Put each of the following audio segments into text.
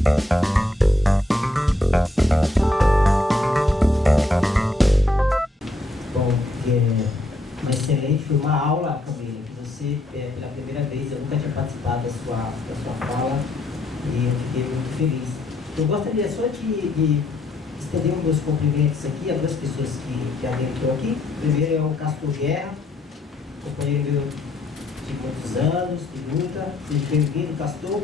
Bom, uma excelente, foi uma aula, Camila, que você, pela primeira vez, eu nunca tinha participado da sua fala e eu fiquei muito feliz. Eu gostaria só de estender os meus cumprimentos aqui a duas pessoas que adentrou aqui. Primeiro é o Castor Guerra, companheiro meu de muitos anos, de luta. Seja bem-vindo, Castor.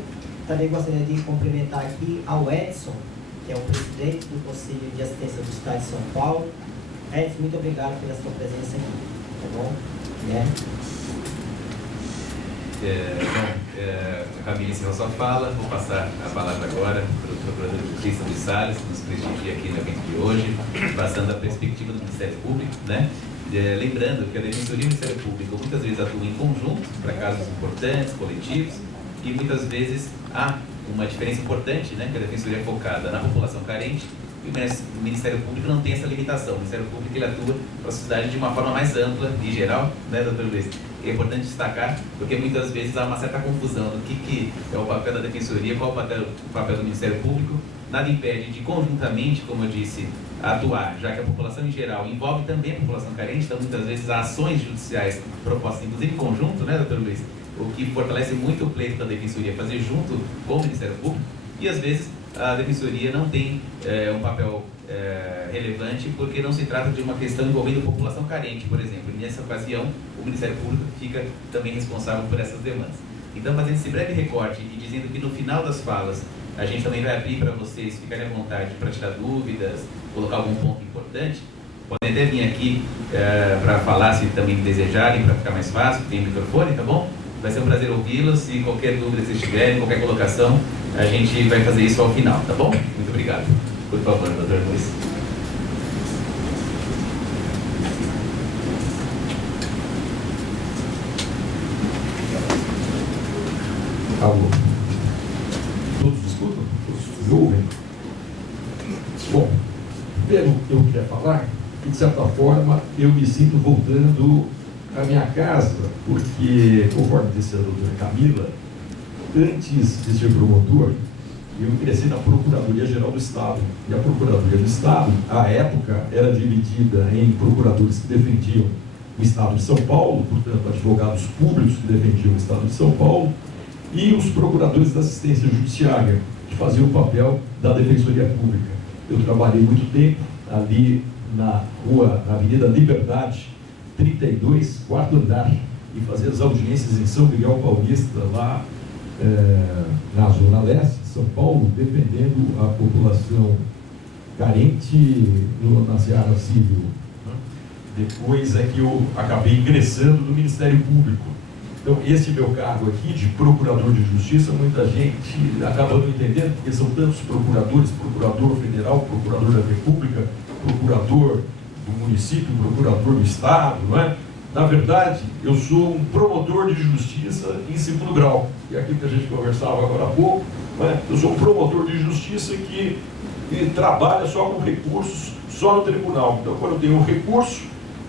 Também gostaria de cumprimentar aqui ao Edson, que é o presidente do Conselho de Assistência do Estado de São Paulo. Edson, muito obrigado pela sua presença aqui, tá bom? A Camila encerrou sua fala, vou passar a palavra agora para o Procurador de Justiça Luiz Salles, que nos prestigia aqui no evento de hoje, passando a perspectiva do Ministério Público, né? Lembrando que a Defensoria e o Ministério Público muitas vezes atuam em conjunto para casos importantes, coletivos, e muitas vezes há uma diferença importante, né? Que a Defensoria é focada na população carente, e o Ministério Público não tem essa limitação. O Ministério Público ele atua para a sociedade de uma forma mais ampla e geral, né, doutor Luiz? É importante destacar, porque muitas vezes há uma certa confusão do que é o papel da Defensoria, qual é o papel do Ministério Público. Nada impede de, conjuntamente, como eu disse, atuar, já que a população em geral envolve também a população carente, então muitas vezes há ações judiciais propostas, inclusive em conjunto, né, doutor Luiz? O que fortalece muito o pleito da Defensoria fazer junto com o Ministério Público, e às vezes a Defensoria não tem um papel relevante, porque não se trata de uma questão envolvendo a população carente, por exemplo. E nessa ocasião, o Ministério Público fica também responsável por essas demandas. Então, fazendo esse breve recorte e dizendo que no final das falas, a gente também vai abrir para vocês ficarem à vontade para tirar dúvidas, colocar algum ponto importante, podem até vir aqui para falar, se também desejarem, para ficar mais fácil, tem microfone, tá bom? Vai ser um prazer ouvi-los, e qualquer dúvida que vocês tiverem, qualquer colocação, a gente vai fazer isso ao final, tá bom? Muito obrigado. Por favor, doutor Luiz. Alô. Todos escutam? Todos ouvem? Bom, primeiro eu queria falar que, de certa forma, eu me sinto voltando à minha casa, porque, conforme disse a doutora Camila, antes de ser promotor, eu ingressei na Procuradoria-Geral do Estado. E a Procuradoria do Estado, à época, era dividida em procuradores que defendiam o Estado de São Paulo, portanto, advogados públicos que defendiam o Estado de São Paulo, e os procuradores da assistência judiciária, que faziam o papel da Defensoria Pública. Eu trabalhei muito tempo ali na Avenida Liberdade, 32, quarto andar, e fazia as audiências em São Miguel Paulista, lá na Zona Leste de São Paulo, defendendo a população carente na seara civil. Depois é que eu acabei ingressando no Ministério Público. Então, esse meu cargo aqui de Procurador de Justiça, muita gente acaba não entendendo, porque são tantos procuradores, Procurador Federal, Procurador da República, Procurador do município, Procurador do Estado, não é? Na verdade, eu sou um promotor de justiça em segundo grau. E aquilo que a gente conversava agora há pouco, não é? Eu sou um promotor de justiça que trabalha só com recursos, só no tribunal. Então, quando tem um recurso,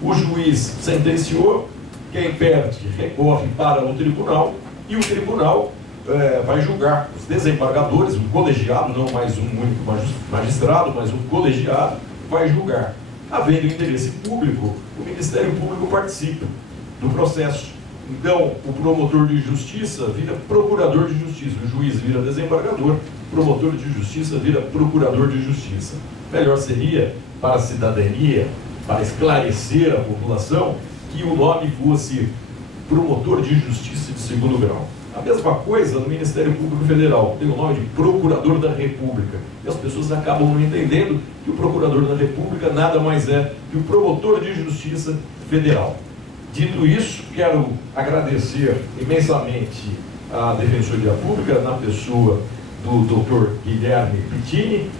o juiz sentenciou, quem perde recorre para o tribunal, e o tribunal vai julgar. Os desembargadores, um colegiado, não mais um único magistrado, mas um colegiado, vai julgar. Havendo interesse público, o Ministério Público participa do processo. Então, o promotor de justiça vira procurador de justiça, o juiz vira desembargador, o promotor de justiça vira procurador de justiça. Melhor seria, para a cidadania, para esclarecer a população, que o nome fosse promotor de justiça de segundo grau. A mesma coisa no Ministério Público Federal, tem o nome de Procurador da República. E as pessoas acabam não entendendo que o Procurador da República nada mais é que o Promotor de Justiça Federal. Dito isso, quero agradecer imensamente à Defensoria Pública, na pessoa do Dr. Guilherme Pittini,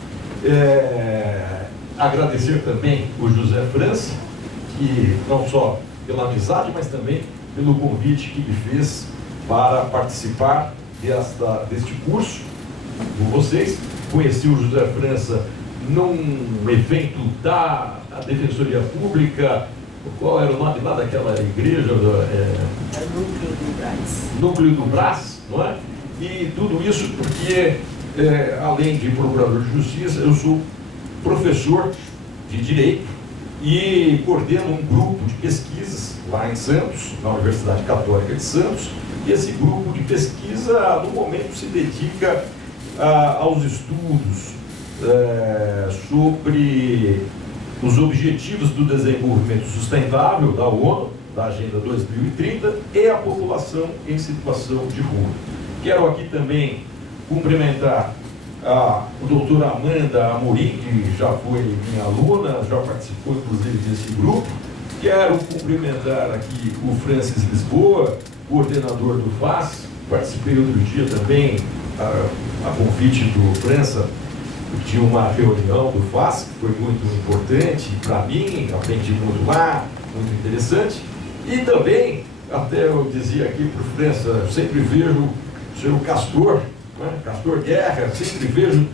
agradecer também o José França, que não só pela amizade, mas também pelo convite que me fez para participar deste curso com vocês. Conheci o José França num evento da Defensoria Pública. Qual era o nome lá daquela igreja? Núcleo do Brás. Núcleo do Brás, não é? E tudo isso porque além de procurador de justiça, eu sou professor de Direito e coordeno um grupo de pesquisas lá em Santos, na Universidade Católica de Santos, e esse grupo de pesquisa, no momento, se dedica aos estudos sobre os Objetivos do Desenvolvimento Sustentável da ONU, da Agenda 2030, e a população em situação de rua. Quero aqui também cumprimentar a doutora Amanda Amorim, que já foi minha aluna, já participou inclusive desse grupo. Quero cumprimentar aqui o Francis Lisboa, coordenador do FAS. Participei outro dia também, a convite do França, de uma reunião do FAS, que foi muito importante para mim, aprendi muito lá, muito interessante. E também, até eu dizia aqui para o França, eu sempre vejo o senhor Castor, Castor Guerra, sempre vejo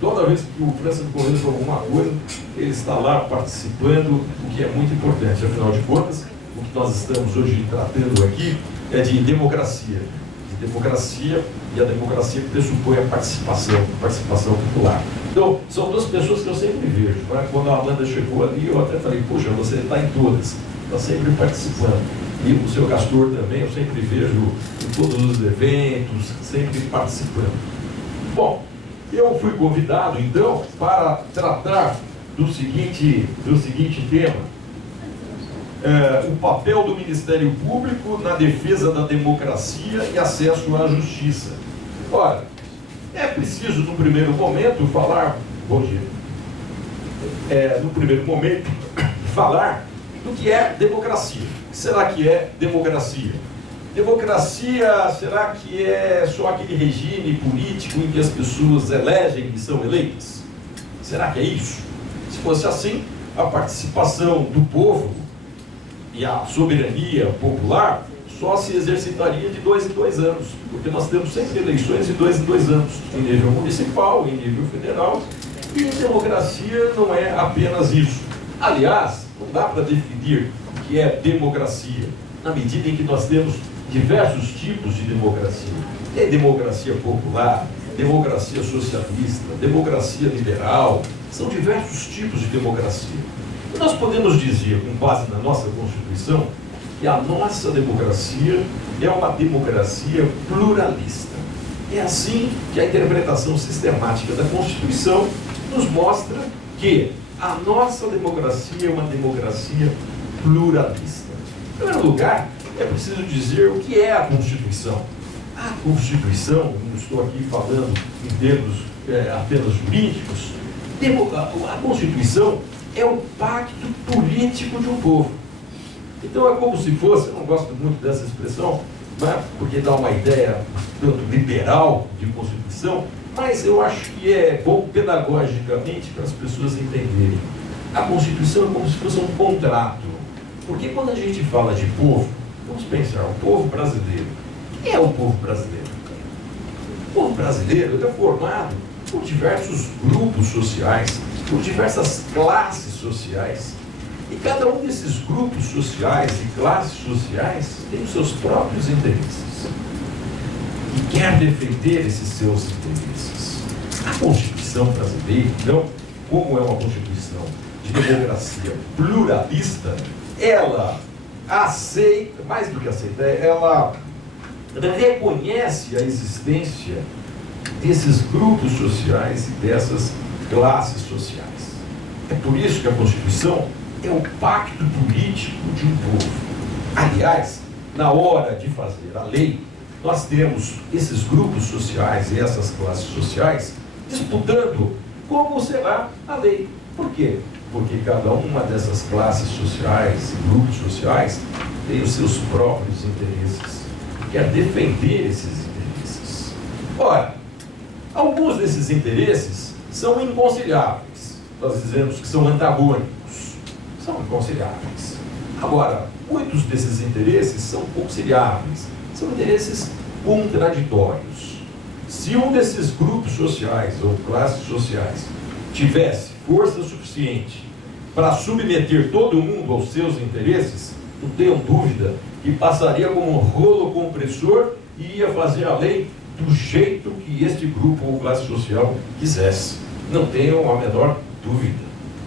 toda vez que o França me convida para alguma coisa, ele está lá participando, o que é muito importante. Afinal de contas, o que nós estamos hoje tratando aqui é de democracia. E a democracia pressupõe a participação popular. Então, são duas pessoas que eu sempre vejo. Quando a Amanda chegou ali, eu até falei, puxa, você está em todas, está sempre participando. E o seu Castor também, eu sempre vejo em todos os eventos, sempre participando. Bom, eu fui convidado, então, para tratar do seguinte tema. O papel do Ministério Público na defesa da democracia e acesso à justiça. Ora, é preciso, no primeiro momento, falar... Bom dia. No primeiro momento, falar do que é democracia. O que será que é democracia? Democracia, será que é só aquele regime político em que as pessoas elegem e são eleitas? Será que é isso? Se fosse assim, a participação do povo e a soberania popular só se exercitaria de 2 em 2 anos, porque nós temos sempre eleições de 2 em 2 anos, em nível municipal, em nível federal, e democracia não é apenas isso. Aliás, não dá para definir o que é democracia, na medida em que nós temos diversos tipos de democracia. Tem democracia popular, democracia socialista, democracia liberal, são diversos tipos de democracia. E nós podemos dizer, com base na nossa Constituição, que a nossa democracia é uma democracia pluralista. É assim que a interpretação sistemática da Constituição nos mostra que a nossa democracia é uma democracia pluralista. Em primeiro lugar, é preciso dizer o que é a Constituição. A Constituição, não estou aqui falando em termos apenas jurídicos, a Constituição é o pacto político de um povo. Então é como se fosse, eu não gosto muito dessa expressão, né, porque dá uma ideia tanto liberal de Constituição, mas eu acho que é bom pedagogicamente para as pessoas entenderem. A Constituição é como se fosse um contrato. Porque quando a gente fala de povo, vamos pensar, o povo brasileiro. Quem é o povo brasileiro? O povo brasileiro é formado por diversos grupos sociais, por diversas classes sociais. E cada um desses grupos sociais e classes sociais tem os seus próprios interesses. E quer defender esses seus interesses. A Constituição brasileira, então, como é uma Constituição de democracia pluralista, ela aceita, mais do que aceita, ela reconhece a existência desses grupos sociais e dessas classes sociais. É por isso que a Constituição é o pacto político de um povo. Aliás, na hora de fazer a lei, nós temos esses grupos sociais e essas classes sociais disputando como será a lei. Por quê? Porque cada uma dessas classes sociais e grupos sociais tem os seus próprios interesses, quer defender esses interesses. Ora, alguns desses interesses são inconciliáveis. Nós dizemos que são antagônicos. São inconciliáveis. Agora, muitos desses interesses são conciliáveis. São interesses contraditórios. Se um desses grupos sociais ou classes sociais tivesse força suficiente para submeter todo mundo aos seus interesses, não tenham dúvida que passaria como um rolo compressor e ia fazer a lei do jeito que este grupo ou classe social quisesse. Não tenham a menor dúvida.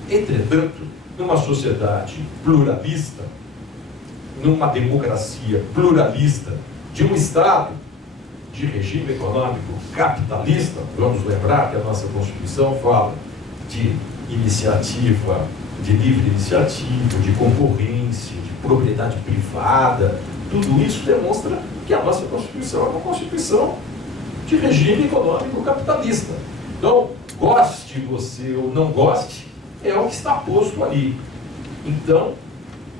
Entretanto, numa sociedade pluralista, numa democracia pluralista, de um Estado de regime econômico capitalista, vamos lembrar que a nossa Constituição fala de iniciativa, de livre iniciativa, de concorrência, de propriedade privada. Tudo isso demonstra que a nossa Constituição é uma Constituição de regime econômico capitalista. Então, goste você ou não goste, é o que está posto ali. Então,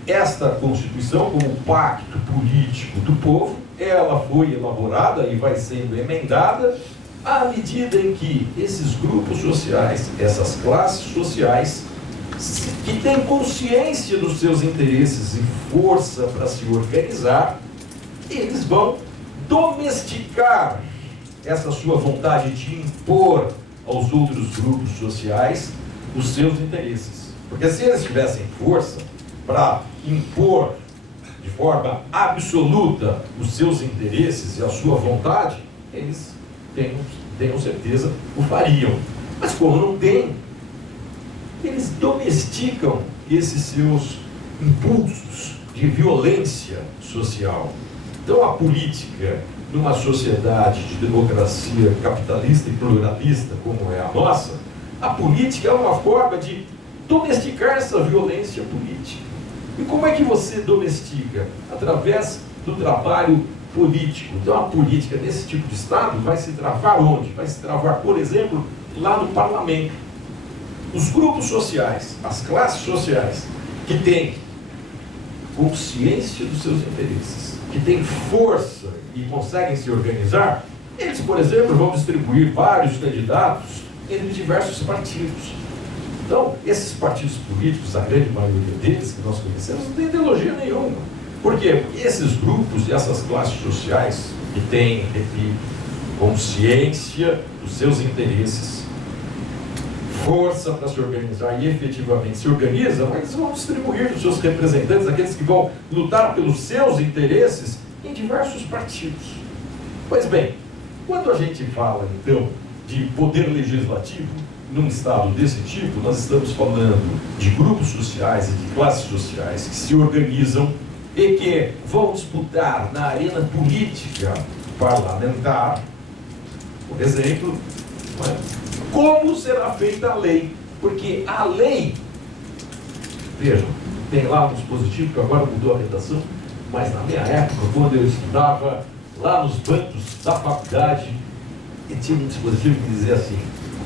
esta Constituição, como pacto político do povo, ela foi elaborada e vai sendo emendada à medida em que esses grupos sociais, essas classes sociais, que têm consciência dos seus interesses e força para se organizar, eles vão domesticar essa sua vontade de impor aos outros grupos sociais os seus interesses. Porque se eles tivessem força para impor de forma absoluta os seus interesses e a sua vontade, eles, tenham certeza, o fariam. Mas como não tem, eles domesticam esses seus impulsos de violência social. Então a política, numa sociedade de democracia capitalista e pluralista como é a nossa, a política é uma forma de domesticar essa violência política. E como é que você domestica? Através do trabalho político. Então a política nesse tipo de Estado vai se travar onde? Vai se travar, por exemplo, lá no parlamento. Os grupos sociais, as classes sociais, que têm consciência dos seus interesses, que têm força e conseguem se organizar, eles, por exemplo, vão distribuir vários candidatos entre diversos partidos. Então, esses partidos políticos, a grande maioria deles que nós conhecemos, não tem ideologia nenhuma. Por quê? Porque esses grupos e essas classes sociais que têm consciência dos seus interesses, força para se organizar e efetivamente se organizam, eles vão distribuir os seus representantes, aqueles que vão lutar pelos seus interesses, em diversos partidos. Pois bem, quando a gente fala, então, de poder legislativo, num Estado desse tipo, nós estamos falando de grupos sociais e de classes sociais que se organizam e que vão disputar na arena política parlamentar, por exemplo, como será feita a lei. Porque a lei, vejam, tem lá um dispositivo que agora mudou a redação, mas na minha época, quando eu estudava lá nos bancos da faculdade, tinha um dispositivo que dizia assim: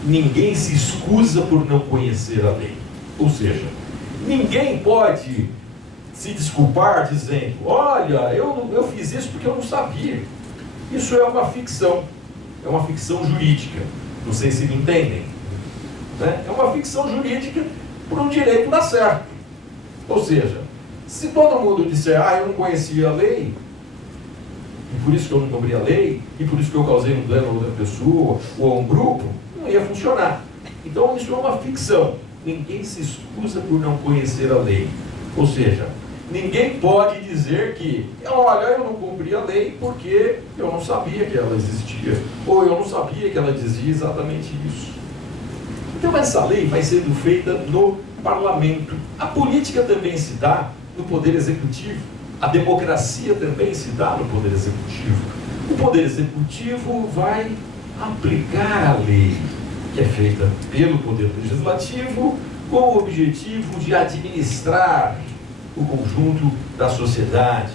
ninguém se excusa por não conhecer a lei. Ou seja, ninguém pode se desculpar dizendo: olha, eu fiz isso porque eu não sabia. Isso é uma ficção jurídica. Não sei se me entendem. Né? É uma ficção jurídica por um direito dar certo. Ou seja, se todo mundo disser: eu não conhecia a lei, e por isso que eu não cumpri a lei, e por isso que eu causei um dano a outra pessoa ou a um grupo, não ia funcionar. Então isso é uma ficção. Ninguém se excusa por não conhecer a lei. Ou seja, ninguém pode dizer que: olha, eu não cumpri a lei porque eu não sabia que ela existia, ou eu não sabia que ela dizia exatamente isso. Então essa lei vai sendo feita no parlamento. A política também se dá no poder executivo. A democracia também se dá no poder executivo. O poder executivo vai aplicar a lei, que é feita pelo poder legislativo, com o objetivo de administrar o conjunto da sociedade,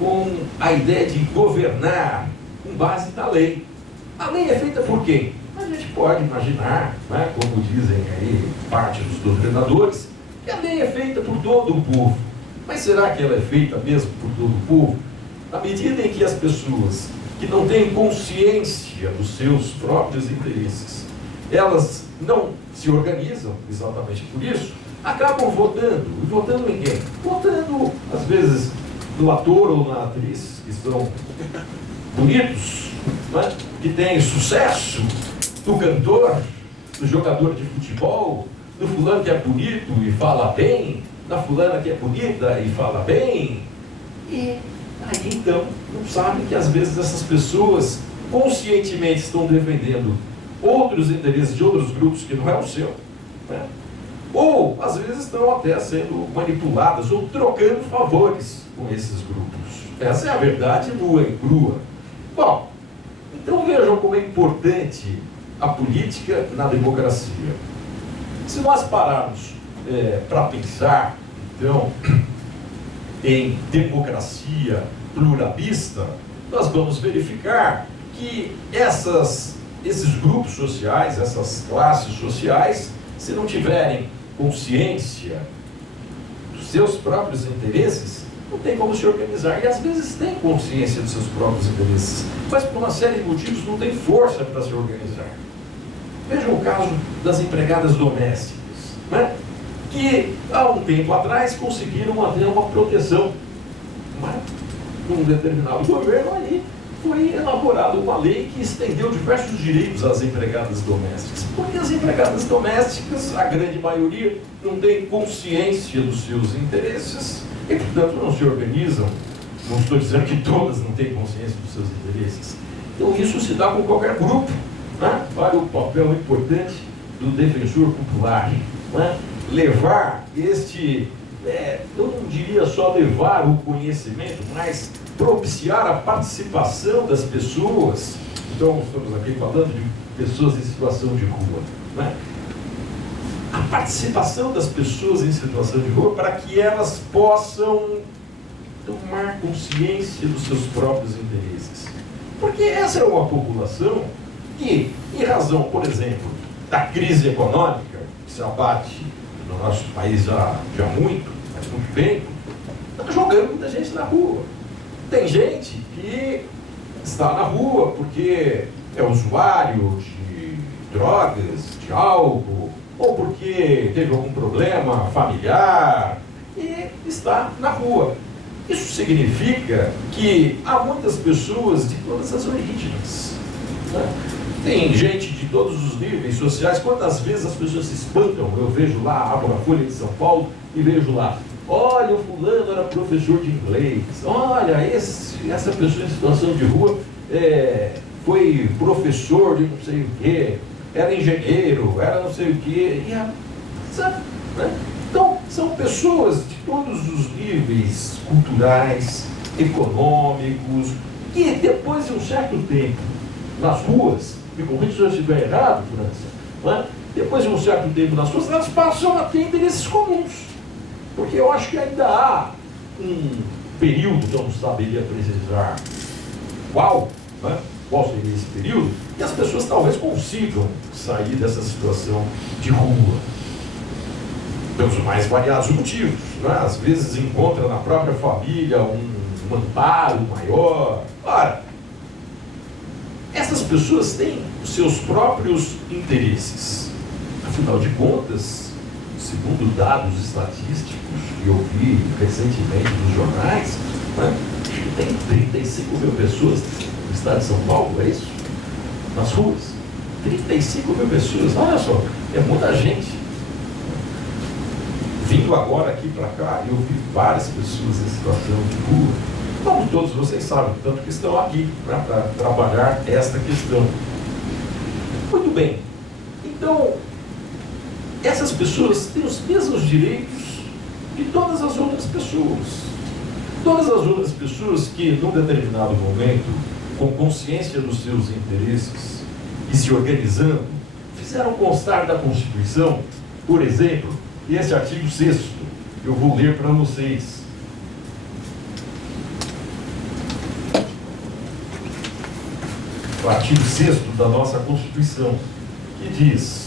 com a ideia de governar com base na lei. A lei é feita por quem? A gente pode imaginar, né, como dizem aí parte dos doutrinadores, que a lei é feita por todo o povo. Mas será que ela é feita mesmo por todo o povo? À medida em que as pessoas que não têm consciência dos seus próprios interesses, elas não se organizam exatamente por isso, acabam votando. E votando em quem? Votando, às vezes, no ator ou na atriz, que são bonitos, né? Que têm sucesso, do cantor, do jogador de futebol, do fulano que é bonito e fala bem, da fulana que é bonita e fala bem. E aí então não sabem que às vezes essas pessoas conscientemente estão defendendo outros interesses de outros grupos que não é o seu, né? Ou às vezes estão até sendo manipuladas ou trocando favores com esses grupos. Essa é a verdade nua e crua. Bom, então vejam como é importante a política na democracia. Se nós pararmos para pensar, então, em democracia pluralista, nós vamos verificar que esses grupos sociais, essas classes sociais, se não tiverem consciência dos seus próprios interesses, não tem como se organizar. E às vezes tem consciência dos seus próprios interesses, mas por uma série de motivos não tem força para se organizar. Vejam o caso das empregadas domésticas, né? Que há um tempo atrás conseguiram manter uma proteção, mas num determinado governo ali foi elaborada uma lei que estendeu diversos direitos às empregadas domésticas, porque as empregadas domésticas, a grande maioria, não tem consciência dos seus interesses e, portanto, não se organizam. Não estou dizendo que todas não têm consciência dos seus interesses. Então isso se dá com qualquer grupo, né? Olha o papel importante do defensor popular, né? Levar eu não diria só levar o conhecimento, mas propiciar a participação das pessoas. Então, estamos aqui falando de pessoas em situação de rua, né? A participação das pessoas em situação de rua para que elas possam tomar consciência dos seus próprios interesses. Porque essa é uma população que, em razão, por exemplo, da crise econômica que se abate no nosso país já muito tempo, está jogando muita gente na rua. Tem gente que está na rua porque é usuário de drogas, de álcool, ou porque teve algum problema familiar e está na rua. Isso significa que há muitas pessoas de todas as origens, né? Tem gente de todos os níveis sociais. Quantas vezes as pessoas se espantam? Eu vejo lá, abro a Folha de São Paulo e vejo lá: olha, o fulano era professor de inglês, olha, essa pessoa em situação de rua foi professor de não sei o quê, era engenheiro, era não sei o quê, sabe, né? Então, são pessoas de todos os níveis culturais, econômicos, que depois de um certo tempo nas ruas, me corrija se eu estiver errado, França, né? Depois de um certo tempo nas ruas, elas passam a ter interesses comuns. Porque eu acho que ainda há um período, que eu não saberia precisar qual seria esse período, que as pessoas talvez consigam sair dessa situação de rua, pelos mais variados motivos, né? Às vezes encontra na própria família um amparo maior. Ora, essas pessoas têm os seus próprios interesses. Afinal de contas, segundo dados estatísticos que eu vi recentemente nos jornais, né, tem 35 mil pessoas no estado de São Paulo, é isso? Nas ruas. 35 mil pessoas, olha só, é muita gente. Vindo agora aqui para cá, eu vi várias pessoas em situação de rua. Como todos vocês sabem, tanto que estão aqui, né, para trabalhar esta questão. Muito bem. Então, essas pessoas têm os mesmos direitos que todas as outras pessoas. Todas as outras pessoas que, num determinado momento, com consciência dos seus interesses e se organizando, fizeram constar da Constituição, por exemplo, esse artigo 6º, eu vou ler para vocês. O artigo 6º da nossa Constituição, que diz: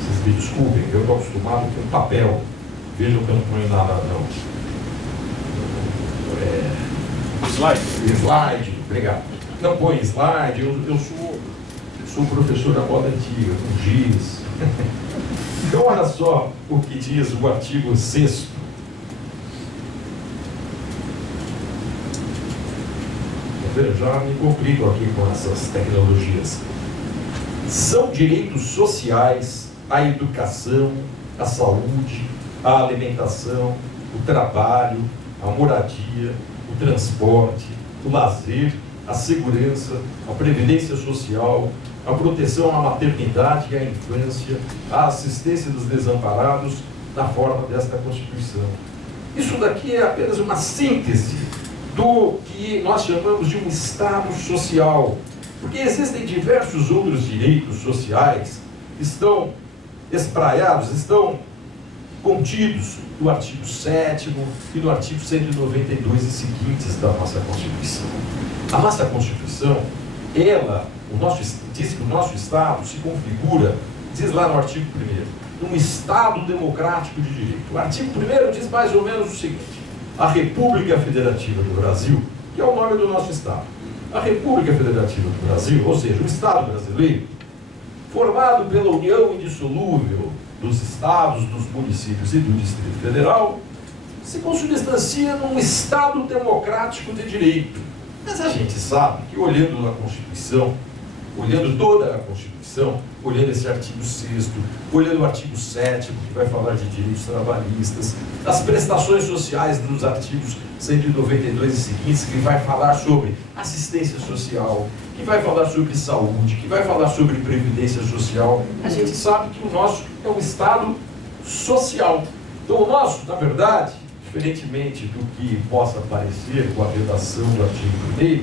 vocês me desculpem, eu estou acostumado com papel, vejam que eu não ponho nada não. Slide, obrigado. Não põe slide, eu sou professor da moda antiga, com giz. Então, olha só o que diz o artigo 6º. Já me complico aqui com essas tecnologias. são direitos sociais, a educação, a saúde, a alimentação, o trabalho, a moradia, o transporte, o lazer, a segurança, a previdência social, a proteção à maternidade e à infância, a assistência dos desamparados, na forma desta Constituição. Isso daqui é apenas uma síntese do que nós chamamos de um Estado social, porque existem diversos outros direitos sociais que estão espraiados, estão contidos no artigo 7º e no artigo 192 e seguintes da nossa Constituição. A nossa Constituição, ela, diz que o nosso Estado se configura, diz lá no artigo 1º, um Estado democrático de direito. O artigo 1º diz mais ou menos o seguinte: a República Federativa do Brasil, que é o nome do nosso Estado, a República Federativa do Brasil, ou seja, o Estado brasileiro, formado pela união indissolúvel dos estados, dos municípios e do Distrito Federal, se consubstancia num Estado democrático de direito. Mas a gente sabe que, olhando a Constituição, olhando toda a Constituição, olhando esse artigo 6º, olhando o artigo 7º, que vai falar de direitos trabalhistas, as prestações sociais dos artigos 192 e seguintes, que vai falar sobre assistência social, que vai falar sobre saúde, que vai falar sobre previdência social, a gente sabe que o nosso é um Estado social. Então o nosso, na verdade, diferentemente do que possa parecer com a redação do artigo 1º,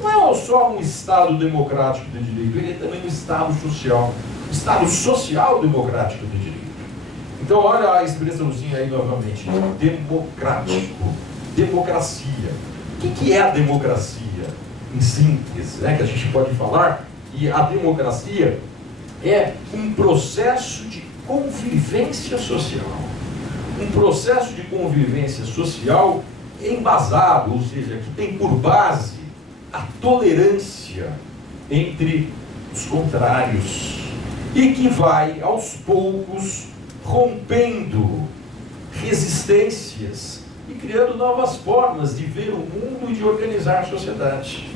não é só um Estado democrático de direito, ele é também um Estado social. Um Estado social democrático de direito. Então, olha a expressãozinha aí novamente. Democrático. Democracia. O que é a democracia? Em síntese, né, que a gente pode falar que a democracia é um processo de convivência social. Um processo de convivência social embasado, ou seja, que tem por base a tolerância entre os contrários e que vai, aos poucos, rompendo resistências e criando novas formas de ver o mundo e de organizar a sociedade.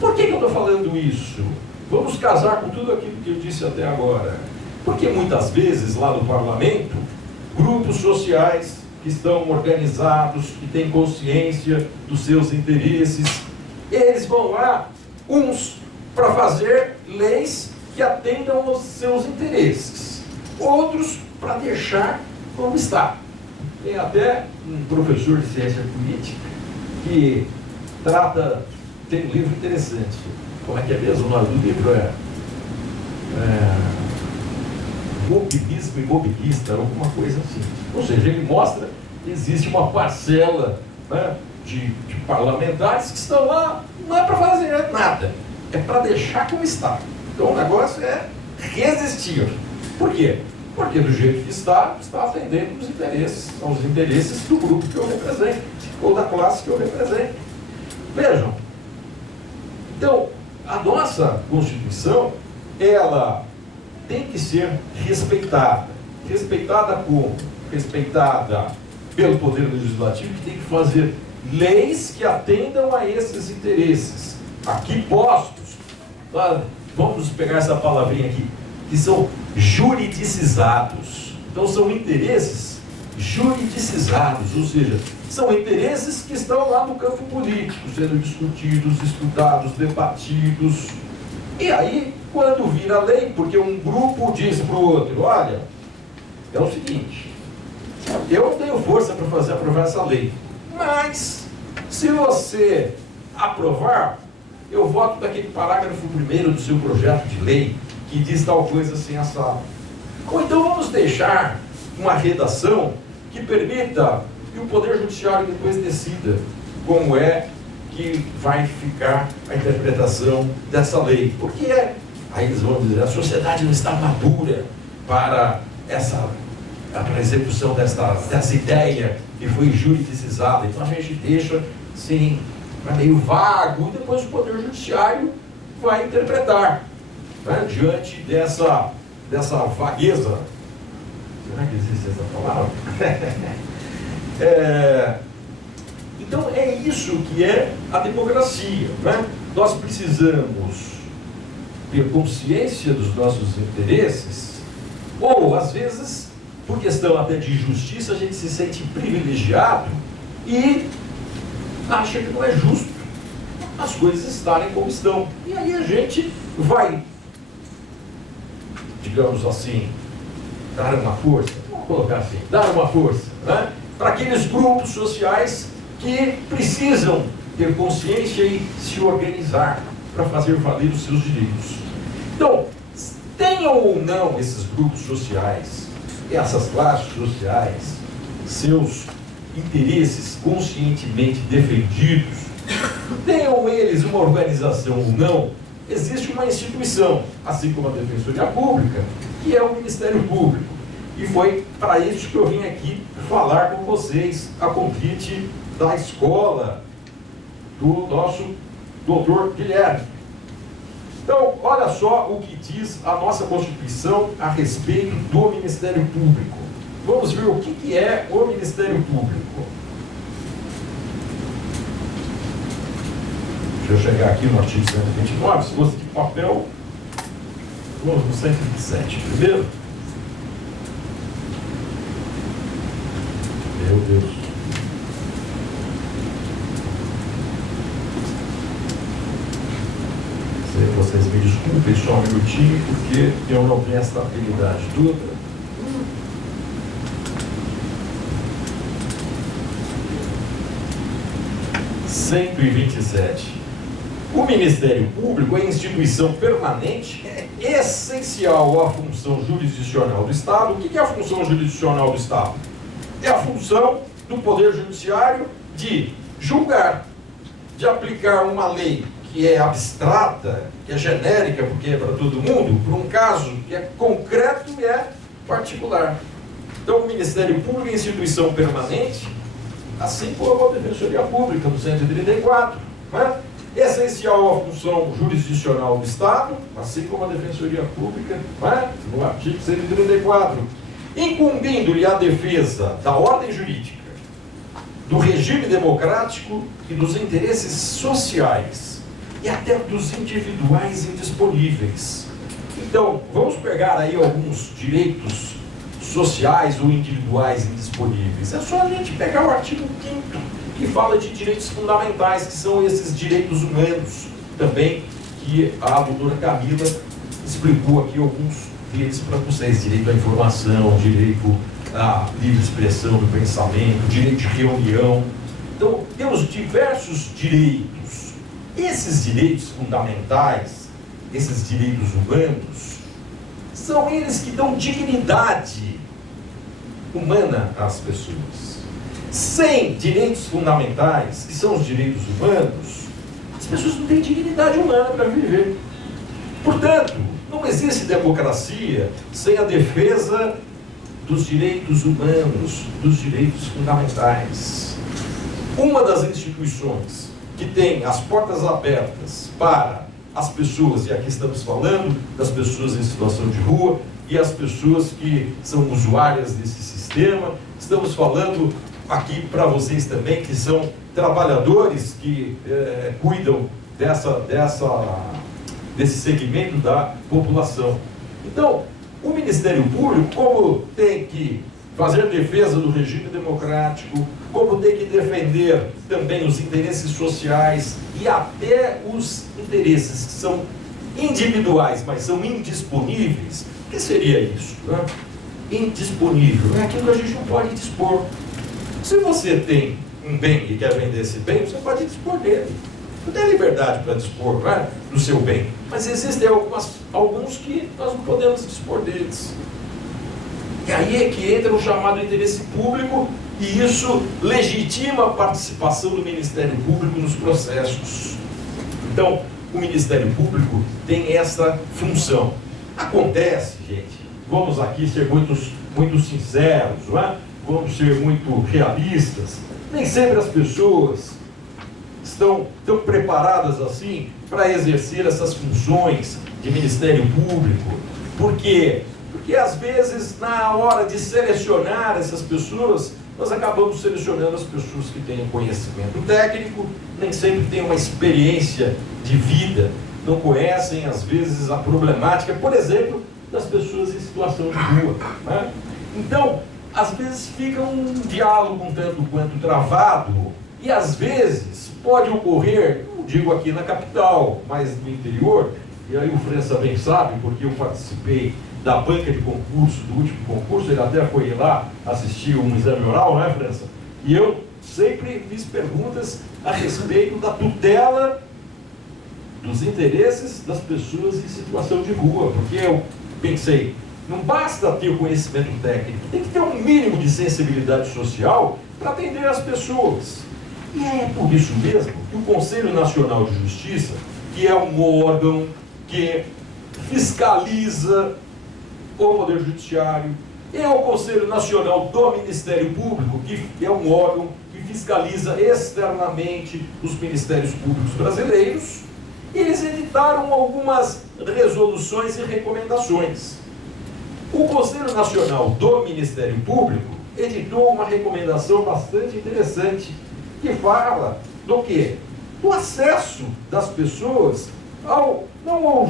Por que eu estou falando isso? Vamos casar com tudo aquilo que eu disse até agora. Porque muitas vezes, lá no parlamento, grupos sociais que estão organizados, que têm consciência dos seus interesses, eles vão lá, uns para fazer leis que atendam aos seus interesses, outros para deixar como está. Tem até um professor de ciência política que tem um livro interessante. Como é que é mesmo o nome do livro? Mobilismo imobilista, alguma coisa assim. Ou seja, ele mostra que existe uma parcela, né, de parlamentares que estão lá, não é para fazer nada, é para deixar como está. Então o negócio é resistir. Por quê? Porque do jeito que está atendendo aos interesses do grupo que eu represento, ou da classe que eu represento. Vejam, então, a nossa Constituição, ela tem que ser respeitada. Respeitada como? Respeitada pelo Poder Legislativo, que tem que fazer leis que atendam a esses interesses. Aqui postos, vamos pegar essa palavrinha aqui, que são juridicizados. Então são interesses juridicizados, ou seja, são interesses que estão lá no campo político, sendo discutidos, estudados, debatidos. E aí, quando vira lei, porque um grupo diz para o outro, olha, é o seguinte, eu não tenho força para aprovar essa lei, mas se você aprovar, eu voto daquele parágrafo 1º do seu projeto de lei que diz tal coisa assim assado. Ou então vamos deixar uma redação que permita que o Poder Judiciário depois decida como é que vai ficar a interpretação dessa lei. Porque aí eles vão dizer, a sociedade não está madura para a execução dessa ideia que foi juridicizada. Então a gente deixa assim, meio vago, e depois o Poder Judiciário vai interpretar, né, diante dessa vagueza. Será que existe essa palavra? Então é isso que é a democracia, né? Nós precisamos ter consciência dos nossos interesses, ou às vezes, por questão até de injustiça, a gente se sente privilegiado e acha que não é justo as coisas estarem como estão. E aí a gente vai, digamos assim, dar uma força, vamos colocar assim, dar uma força, né, para aqueles grupos sociais que precisam ter consciência e se organizar para fazer valer os seus direitos. Então, tenham ou não esses grupos sociais, essas classes sociais, seus interesses conscientemente defendidos, tenham eles uma organização ou não, existe uma instituição, assim como a Defensoria Pública, que é o Ministério Público. E foi para isso que eu vim aqui falar com vocês, a convite da escola do nosso doutor Guilherme. Então, olha só o que diz a nossa Constituição a respeito do Ministério Público. Vamos ver o que é o Ministério Público. Deixa eu chegar aqui no artigo 129, se fosse de papel, vamos no 127 primeiro. Meu Deus. Vocês me desculpem só um minutinho, porque eu não tenho essa habilidade toda. O Ministério Público é instituição permanente, é essencial à função jurisdicional do Estado. O que é a função jurisdicional do Estado? É a função do Poder Judiciário de julgar, de aplicar uma lei que é abstrata, que é genérica, porque é para todo mundo, por um caso que é concreto e é particular. Então, o Ministério Público é instituição permanente, assim como a Defensoria Pública, do 134, né? Essencial à função jurisdicional do Estado, assim como a Defensoria Pública, né? No artigo 134, incumbindo-lhe a defesa da ordem jurídica, do regime democrático e dos interesses sociais, e até dos individuais indisponíveis. Então, vamos pegar aí alguns direitos sociais ou individuais indisponíveis. É só a gente pegar o artigo 5º, que fala de direitos fundamentais, que são esses direitos humanos, também, que a doutora Camila explicou aqui alguns deles para vocês. Direito à informação, direito à livre expressão do pensamento, direito de reunião. Então, temos diversos direitos. Esses direitos fundamentais, esses direitos humanos, são eles que dão dignidade humana às pessoas. Sem direitos fundamentais, que são os direitos humanos, as pessoas não têm dignidade humana para viver. Portanto, não existe democracia sem a defesa dos direitos humanos, dos direitos fundamentais. Uma das instituições que tem as portas abertas para as pessoas, e aqui estamos falando das pessoas em situação de rua e as pessoas que são usuárias desse sistema, estamos falando aqui para vocês também que são trabalhadores que cuidam desse segmento da população. Então, o Ministério Público, como tem que fazer defesa do regime democrático, como tem que defender também os interesses sociais e até os interesses que são individuais, mas são indisponíveis. O que seria isso, né? Indisponível é aquilo que a gente não pode dispor. Se você tem um bem e quer vender esse bem, você pode dispor dele. Não tem liberdade para dispor, não é, do seu bem. Mas existem alguns que nós não podemos dispor deles. E aí é que entra o chamado interesse público, e isso legitima a participação do Ministério Público nos processos. Então, o Ministério Público tem essa função. Acontece, gente, vamos aqui ser muito sinceros, não é? Vamos ser muito realistas. Nem sempre as pessoas estão tão preparadas assim para exercer essas funções de Ministério Público. Por quê? Porque às vezes, na hora de selecionar essas pessoas, nós acabamos selecionando as pessoas que têm conhecimento técnico, nem sempre têm uma experiência de vida não conhecem, às vezes, a problemática, por exemplo, das pessoas em situação de rua, né? Então, às vezes fica um diálogo um tanto quanto travado, e às vezes pode ocorrer, não digo aqui na capital, mas no interior, e aí o França bem sabe, porque eu participei da banca de concurso, do último concurso, ele até foi lá assistir um exame oral, né, França? E eu sempre fiz perguntas a respeito da tutela dos interesses das pessoas em situação de rua, porque eu pensei, não basta ter o conhecimento técnico, tem que ter um mínimo de sensibilidade social para atender as pessoas. E é por isso mesmo que o Conselho Nacional de Justiça, que é um órgão que fiscaliza o Poder Judiciário, e o Conselho Nacional do Ministério Público, que é um órgão que fiscaliza externamente os ministérios públicos brasileiros, e eles editaram algumas resoluções e recomendações. O Conselho Nacional do Ministério Público editou uma recomendação bastante interessante, que fala do quê? Do acesso das pessoas não ao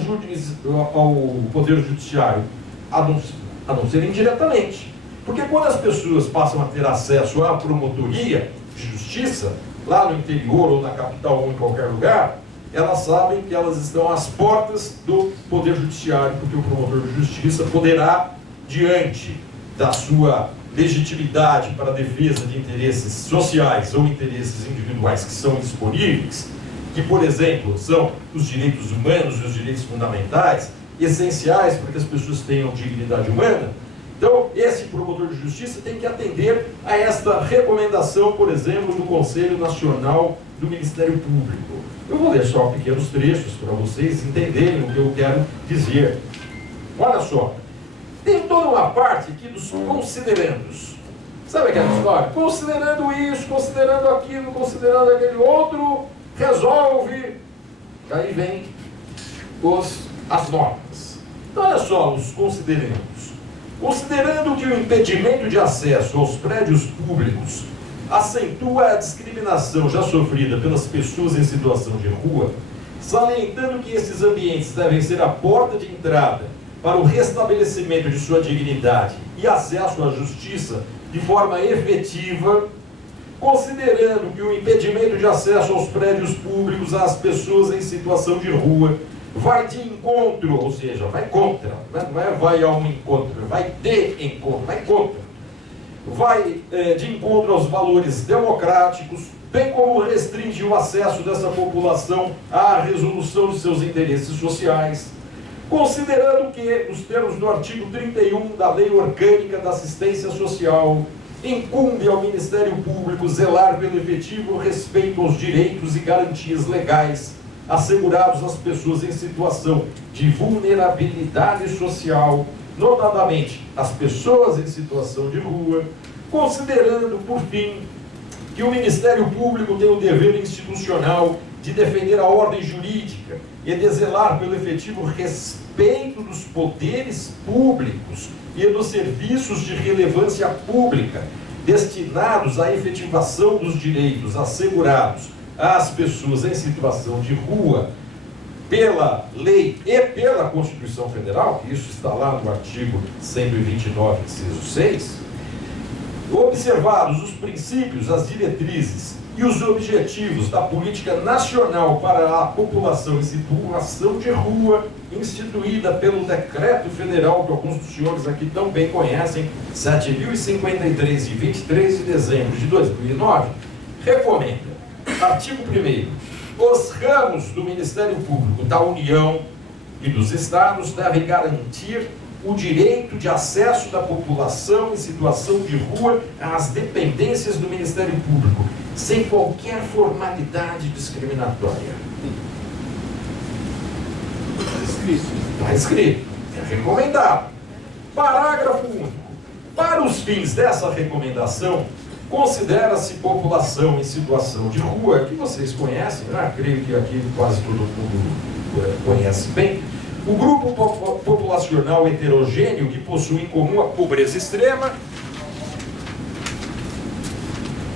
Poder Judiciário, a não ser indiretamente. Porque quando as pessoas passam a ter acesso à promotoria de justiça, lá no interior ou na capital ou em qualquer lugar, elas sabem que elas estão às portas do Poder Judiciário, porque o promotor de justiça poderá, diante da sua legitimidade para a defesa de interesses sociais ou interesses individuais que são disponíveis, que, por exemplo, são os direitos humanos e os direitos fundamentais, essenciais para que as pessoas tenham dignidade humana. Então, esse promotor de justiça tem que atender a esta recomendação, por exemplo, do Conselho Nacional do Ministério Público. Eu vou ler só pequenos trechos para vocês entenderem o que eu quero dizer. Olha só, tem toda uma parte aqui dos considerandos. Sabe aquela história? Considerando isso, considerando aquilo, considerando aquele outro, resolve. Aí vem as normas. Então, olha só os considerandos. Considerando que o impedimento de acesso aos prédios públicos acentua a discriminação já sofrida pelas pessoas em situação de rua, salientando que esses ambientes devem ser a porta de entrada para o restabelecimento de sua dignidade e acesso à justiça de forma efetiva, considerando que o impedimento de acesso aos prédios públicos às pessoas em situação de rua vai de encontro, ou seja, vai contra, não é vai ao encontro, vai de encontro, vai contra, vai de encontro aos valores democráticos, bem como restringe o acesso dessa população à resolução de seus interesses sociais, considerando que, nos termos do artigo 31 da Lei Orgânica da Assistência Social, incumbe ao Ministério Público zelar pelo efetivo respeito aos direitos e garantias legais assegurados às pessoas em situação de vulnerabilidade social, notadamente as pessoas em situação de rua, considerando, por fim, que o Ministério Público tem o dever institucional de defender a ordem jurídica e de zelar pelo efetivo respeito dos poderes públicos e dos serviços de relevância pública destinados à efetivação dos direitos assegurados às pessoas em situação de rua pela lei e pela Constituição Federal, que isso está lá no artigo 129, inciso 6, observados os princípios, as diretrizes e os objetivos da política nacional para a população em situação de rua, instituída pelo Decreto Federal, que alguns dos senhores aqui tão bem conhecem, 7.053, de 23 de dezembro de 2009, recomenda, artigo 1º, os ramos do Ministério Público da União e dos Estados devem garantir o direito de acesso da população em situação de rua às dependências do Ministério Público, sem qualquer formalidade discriminatória. Está escrito, é recomendado. Parágrafo único. Para os fins dessa recomendação, considera-se população em situação de rua, que vocês conhecem, né? Creio que aqui quase todo mundo conhece bem, o grupo populacional heterogêneo que possui em comum a pobreza extrema,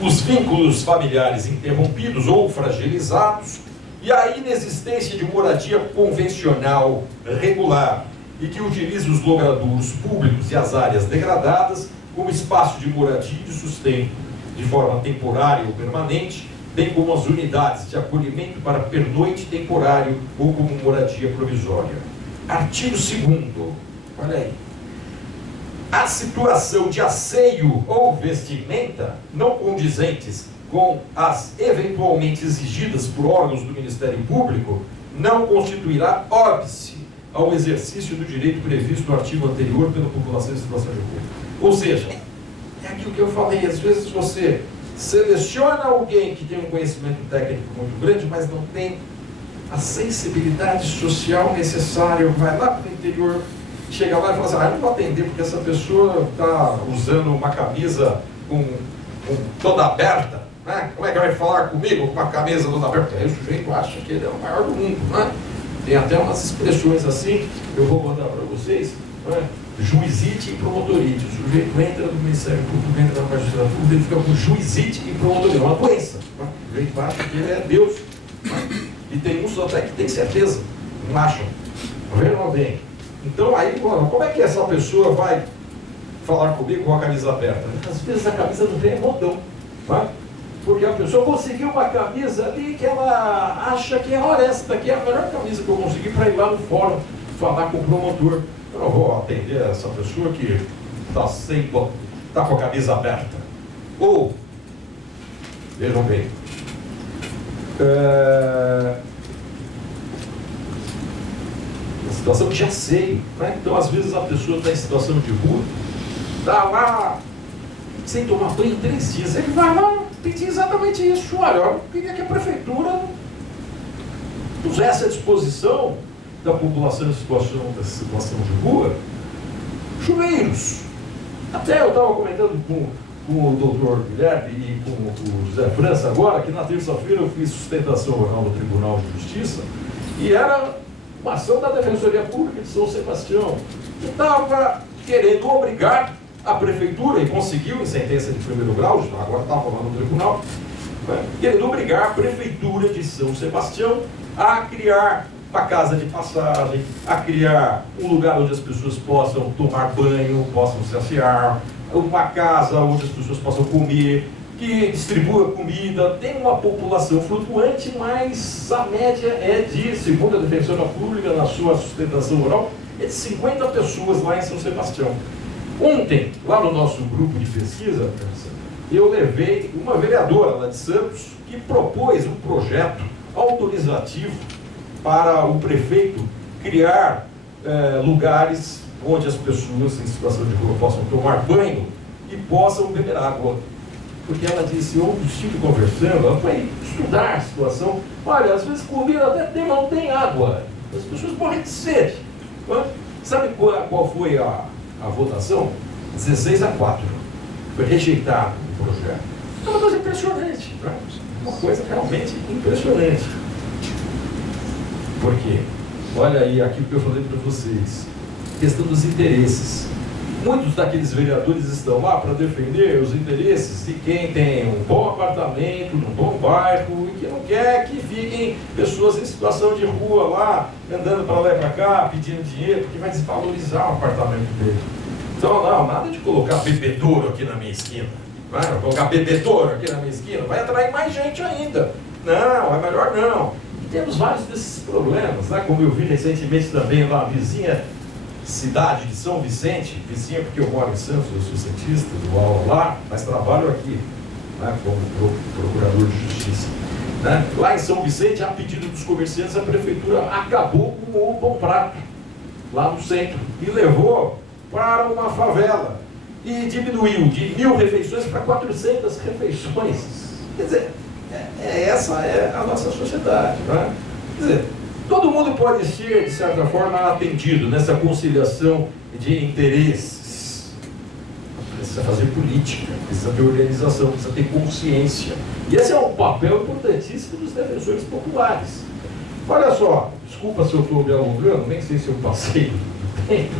os vínculos familiares interrompidos ou fragilizados, e a inexistência de moradia convencional regular e que utiliza os logradouros públicos e as áreas degradadas como espaço de moradia e de sustento, de forma temporária ou permanente, bem como as unidades de acolhimento para pernoite temporário ou como moradia provisória. Artigo 2º, olha aí. A situação de asseio ou vestimenta não condizentes com as eventualmente exigidas por órgãos do Ministério Público não constituirá óbice ao exercício do direito previsto no artigo anterior pela população em situação de rua. Ou seja, é aquilo que eu falei, às vezes você seleciona alguém que tem um conhecimento técnico muito grande, mas não tem a sensibilidade social necessária, vai lá para o interior, chega lá e fala assim, eu não vou atender porque essa pessoa está usando uma camisa com toda aberta, né? Como é que vai falar comigo com uma camisa toda aberta? Aí o sujeito acha que ele é o maior do mundo, né? Tem até umas expressões assim, eu vou mandar para vocês, né? Juizite e promotorite. O sujeito entra no Ministério Público, entra na magistratura, ele fica com juizite e promotorite. É uma doença. Né? O sujeito acha que ele é Deus. Né? E tem uns até que tem certeza, não acham. Vejam bem. Então aí, como é que essa pessoa vai falar comigo com a camisa aberta? Às vezes a camisa não tem modão. Tá? Porque a pessoa conseguiu uma camisa ali que ela acha que olha, essa daqui é a melhor camisa que eu consegui para ir lá no fórum falar com o promotor. Eu não vou atender essa pessoa que está com a camisa aberta. Ou, vejam bem, a situação de asseio, né? Então às vezes a pessoa está em situação de rua, está lá sem tomar banho em 3 dias, ele vai lá pedir exatamente isso. Olha, eu queria que a prefeitura pusesse à disposição da população em situação de rua chuveiros. Até eu estava comentando com o doutor Guilherme e com o José França agora, que na terça-feira eu fiz sustentação oral no Tribunal de Justiça, e era uma ação da Defensoria Pública de São Sebastião, que estava querendo obrigar a prefeitura, e conseguiu em sentença de 1º grau, agora estava lá no tribunal, né, querendo obrigar a prefeitura de São Sebastião a criar uma casa de passagem, a criar um lugar onde as pessoas possam tomar banho, possam se assear, uma casa onde as pessoas possam comer, que distribua comida. Tem uma população flutuante, mas a média é de, segundo a Defensoria Pública, na sua sustentação oral, é de 50 pessoas lá em São Sebastião. Ontem, lá no nosso grupo de pesquisa, eu levei uma vereadora lá de Santos que propôs um projeto autorizativo para o prefeito criar lugares onde as pessoas em situação de rua possam tomar banho e possam beber água. Porque ela disse, eu estive conversando, ela foi estudar a situação, olha, às vezes comida até tem, mas não tem água, as pessoas morrem de sede. Sabe qual foi a votação? 16-4. Foi rejeitado o projeto. É uma coisa impressionante, né? Uma coisa realmente impressionante. Por quê? Olha aí aquilo que eu falei para vocês. Questão dos interesses. Muitos daqueles vereadores estão lá para defender os interesses de quem tem um bom apartamento, num bom bairro, e que não quer que fiquem pessoas em situação de rua lá, andando para lá e para cá, pedindo dinheiro, porque vai desvalorizar o apartamento dele. Então, não, nada de colocar bebedouro aqui na minha esquina. Vai colocar bebedouro aqui na minha esquina, vai atrair mais gente ainda. Não, é melhor não. E temos vários desses problemas, né? Como eu vi recentemente também lá, a vizinha cidade de São Vicente, vizinha porque eu moro em Santos, eu sou cientista, dou aula lá, mas trabalho aqui, né, como procurador de justiça. Né? Lá em São Vicente, a pedido dos comerciantes, a prefeitura acabou com o Bom Prato, lá no centro, e levou para uma favela, e diminuiu de 1.000 refeições para 400 refeições. Quer dizer, essa é a nossa sociedade. Né? Quer dizer, todo mundo pode ser, de certa forma, atendido nessa conciliação de interesses. Precisa fazer política, precisa ter organização, precisa ter consciência. E esse é um papel importantíssimo dos defensores populares. Olha só, desculpa se eu estou me alongando, nem sei se eu passei do tempo.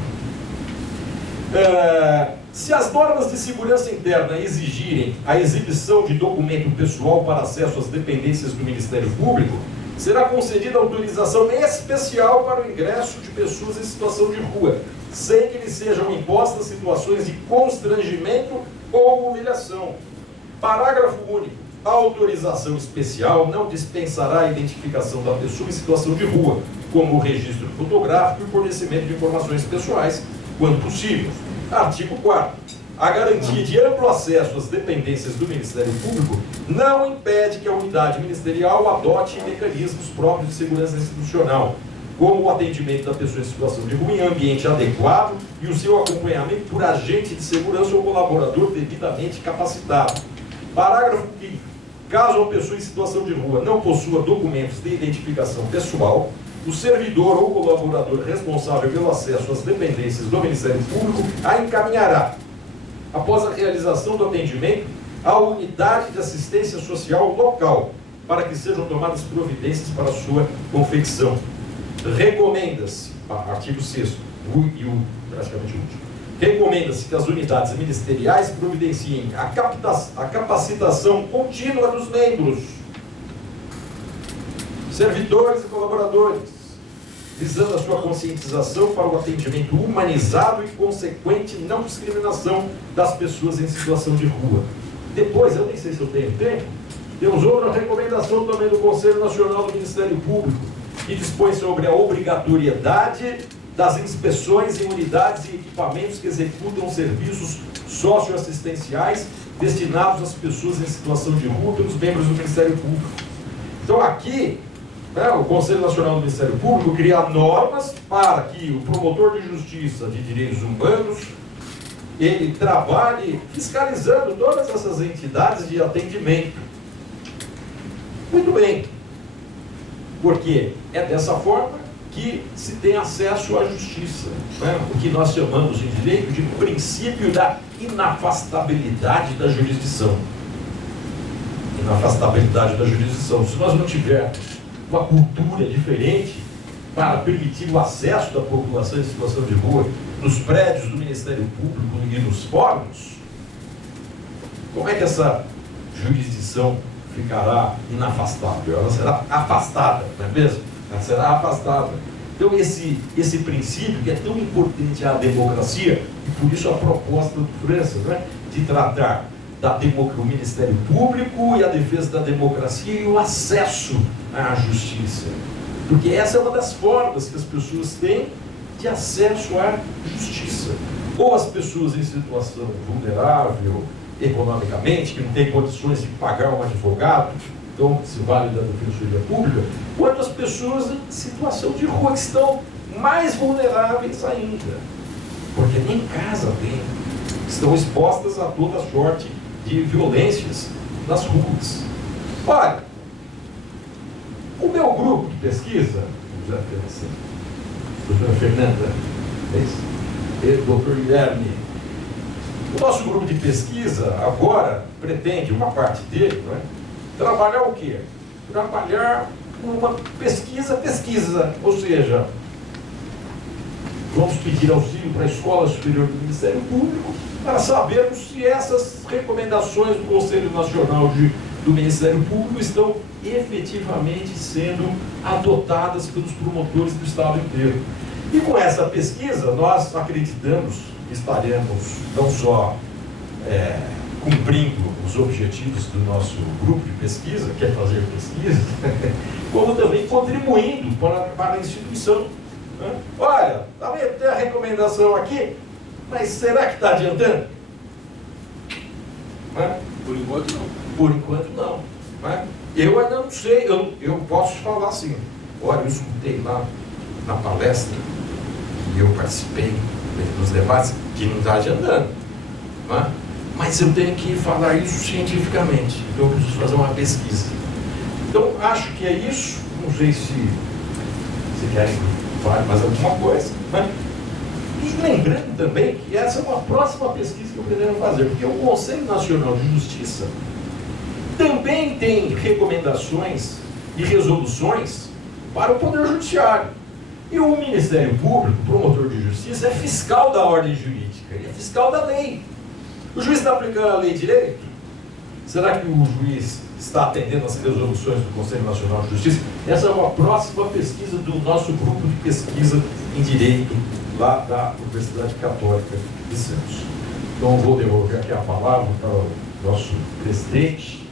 Se as normas de segurança interna exigirem a exibição de documento pessoal para acesso às dependências do Ministério Público, será concedida autorização especial para o ingresso de pessoas em situação de rua, sem que lhes sejam impostas situações de constrangimento ou humilhação. Parágrafo único. A autorização especial não dispensará a identificação da pessoa em situação de rua, como o registro fotográfico e o fornecimento de informações pessoais, quando possível. Artigo 4º. A garantia de amplo acesso às dependências do Ministério Público não impede que a unidade ministerial adote mecanismos próprios de segurança institucional, como o atendimento da pessoa em situação de rua em ambiente adequado e o seu acompanhamento por agente de segurança ou colaborador devidamente capacitado. Parágrafo 5º. Caso a pessoa em situação de rua não possua documentos de identificação pessoal, o servidor ou colaborador responsável pelo acesso às dependências do Ministério Público a encaminhará, após a realização do atendimento, à unidade de assistência social local, para que sejam tomadas providências para a sua confecção. Recomenda-se, artigo 6º, praticamente o último, recomenda-se que as unidades ministeriais providenciem a capacitação contínua dos membros, servidores e colaboradores, visando a sua conscientização para o atendimento humanizado e consequente não discriminação das pessoas em situação de rua. Depois, eu nem sei se eu tenho tempo, temos outra recomendação também do Conselho Nacional do Ministério Público, que dispõe sobre a obrigatoriedade das inspeções em unidades e equipamentos que executam serviços socioassistenciais destinados às pessoas em situação de rua pelos membros do Ministério Público. Então aqui, o Conselho Nacional do Ministério Público cria normas para que o promotor de justiça de direitos humanos ele trabalhe fiscalizando todas essas entidades de atendimento. Muito bem, porque é dessa forma que se tem acesso à justiça, o que nós chamamos em direito de princípio da inafastabilidade da jurisdição. Inafastabilidade da jurisdição. Se nós não tivermos uma cultura diferente para permitir o acesso da população em situação de rua nos prédios do Ministério Público e nos fóruns, como é que essa jurisdição ficará inafastável? Ela será afastada, não é mesmo? Ela será afastada. Então esse princípio que é tão importante à democracia, e por isso a proposta do França, de tratar o Ministério Público e a defesa da democracia e o acesso à justiça. Porque essa é uma das formas que as pessoas têm de acesso à justiça. Ou as pessoas em situação vulnerável economicamente, que não têm condições de pagar um advogado, então se vale da defensoria pública, quanto as pessoas em situação de rua, que estão mais vulneráveis ainda. Porque nem casa tem. Estão expostas a toda sorte de violências nas ruas. Olha, o meu grupo de pesquisa, doutora Fernanda, doutor Guilherme, o nosso grupo de pesquisa agora pretende, uma parte dele, trabalhar o quê? Trabalhar uma pesquisa, ou seja, vamos pedir auxílio para a Escola Superior do Ministério Público para sabermos se essas recomendações do Conselho Nacional do Ministério Público estão efetivamente sendo adotadas pelos promotores do Estado inteiro. E com essa pesquisa, nós acreditamos que estaremos não só cumprindo os objetivos do nosso grupo de pesquisa, que é fazer pesquisa, como também contribuindo para a instituição. Olha, também tem a recomendação aqui, mas será que está adiantando? Por enquanto não. Por enquanto não. Eu ainda não sei, eu posso falar assim, olha, eu escutei lá na palestra e eu participei nos debates que não está adiantando. Mas eu tenho que falar isso cientificamente, então eu preciso fazer uma pesquisa. Então, acho que é isso, não sei se querem falar mais alguma coisa. E lembrando também que essa é uma próxima pesquisa que eu pretendo fazer, porque o Conselho Nacional de Justiça também tem recomendações e resoluções para o Poder Judiciário. E o Ministério Público, o promotor de justiça, é fiscal da ordem jurídica, ele é fiscal da lei. O juiz está aplicando a lei de direito? Será que o juiz está atendendo às resoluções do Conselho Nacional de Justiça. Essa é uma próxima pesquisa do nosso grupo de pesquisa em Direito, lá da Universidade Católica de Santos. Então, vou devolver aqui a palavra para o nosso presidente.